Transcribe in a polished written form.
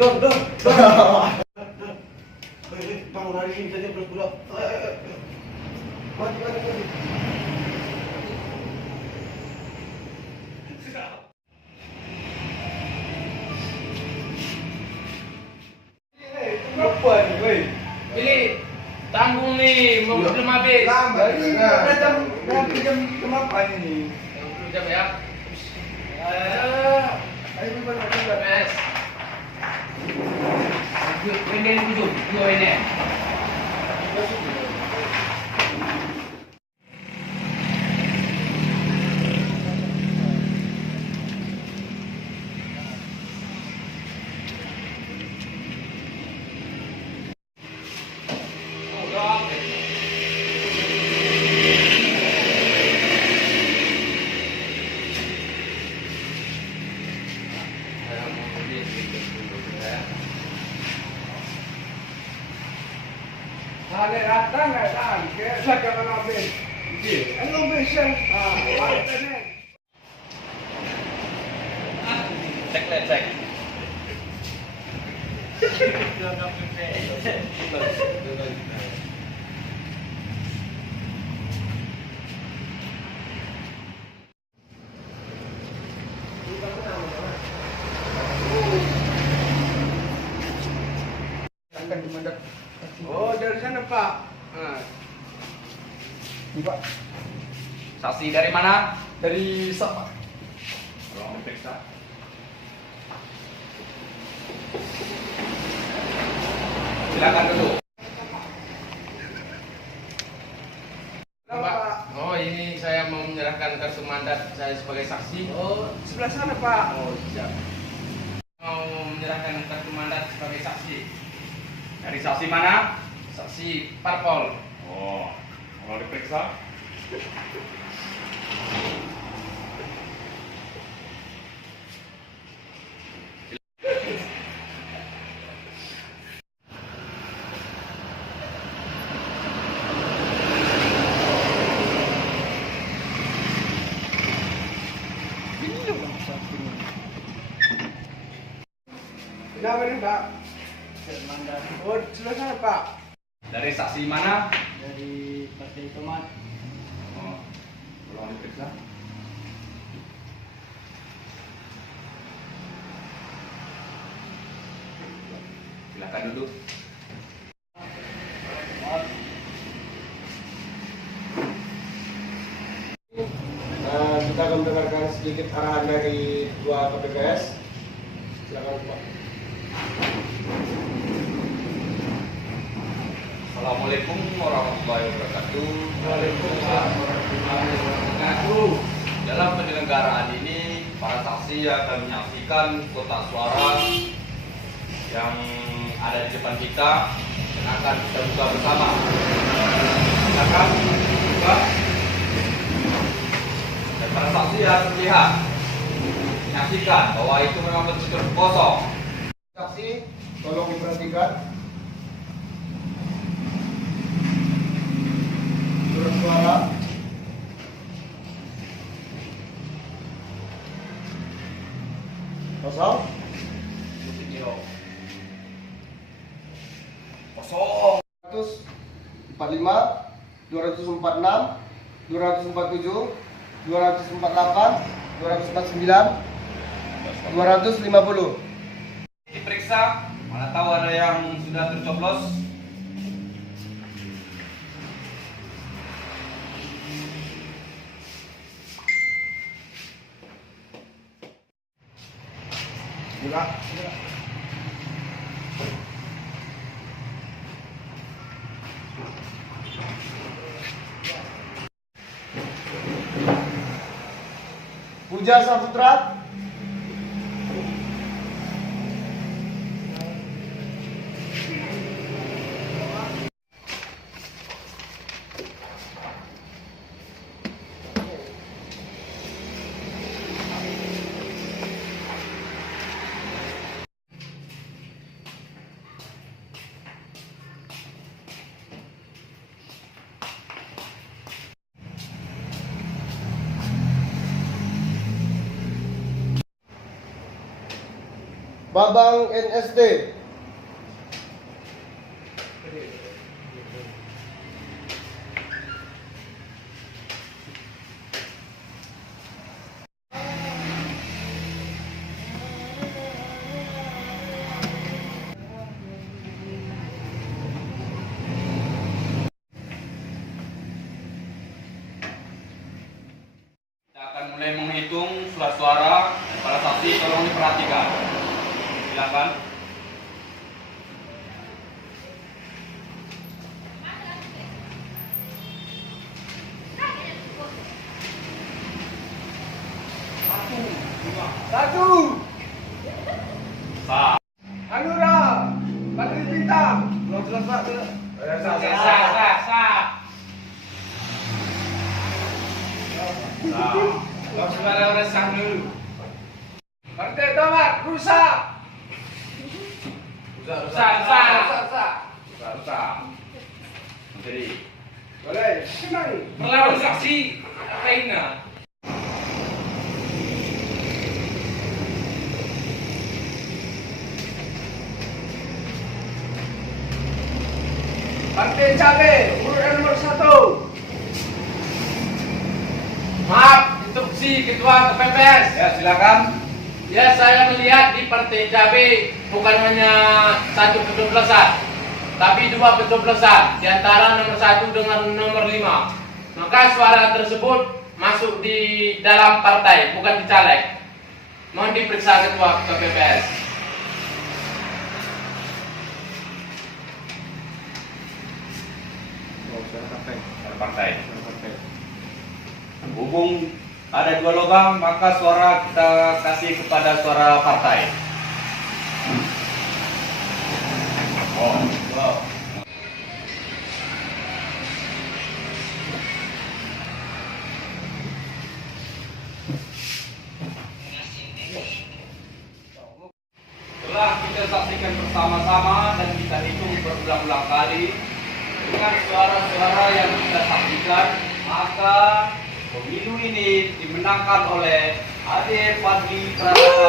Don. Bangun hari ini saja budak. Mati. Kenapa ni, weh? Pilih tanggung nih, belum habis. Lambat. Jam kenapa ni? 20 jam ya. Ayo balik. Bes. Ini 7, 2 ini. Balik datang kan? Kaya jangan ambil. Ano ambil siya? Balik na. Cek. Akan dimandat. Oh, dari sana, Pak. Ini, Pak. Saksi dari mana? Dari Pak. Tolong diperiksa. Silakan duduk. Pak, oh ini saya mau menyerahkan kartu mandat saya sebagai saksi. Oh, sebelah sana, Pak. Oh, siap. Mau menyerahkan kartu mandat sebagai saksi. Dari saksi mana? Saksi parpol. Oh, mau diperiksa? Kenapa ni, Pak? Oh, sebelah sana, Pak. Dari saksi mana? Dari Partai Tomat. Oh, tolong diperiksa. Silakan duduk. Kita akan mendengarkan sedikit arahan dari dua petugas. Silakan Pak. Assalamualaikum warahmatullahi wabarakatuh. Waalaikumsalam warahmatullahi wabarakatuh. Dalam penyelenggaraan ini, para saksi akan menyaksikan kotak suara yang ada di depan kita dan akan kita buka bersama. Silakan buka. Dan para saksi harus melihat, menyaksikan bahwa itu memang betul-betul kosong. Saksi, tolong diperhatikan. Surat suara. Kosong. Kosong. 245, 246, 247, 248, 249, 250. Diperiksa, mana tahu ada yang sudah tercoblos. Buka. Puja Saputra. Babang NSD. Kita akan mulai menghitung surat suara dan para saksi tolong diperhatikan. Silakan. Satu. Sah. Hanura. Badri Bintang. Belum selesai tu. Sah. Kau saudara orang sang dulu. Partai Tomat, rusak. Rusak. Menteri. Boleh, senang. Melawan saksi lainnya. Partai Cabe, urutan nomor 1. Maaf, instruksi Ketua KPPS. Ya, silakan. Ya, saya melihat di Partai Cabe bukan hanya satu pencoblosan, tapi dua pencoblosan, di antara nomor 1 dengan nomor 5. Maka suara tersebut masuk di dalam partai, bukan di caleg. Mohon diperiksa Ketua KPPS. Partai. Hubung ada dua lubang, maka suara kita kasih kepada suara partai. Wow. Setelah kita saksikan bersama-sama dan kita hitung berulang-ulang kali dengan suara-suara yang kita saksikan, maka pemilu ini dimenangkan oleh Ade Fadli Pradana.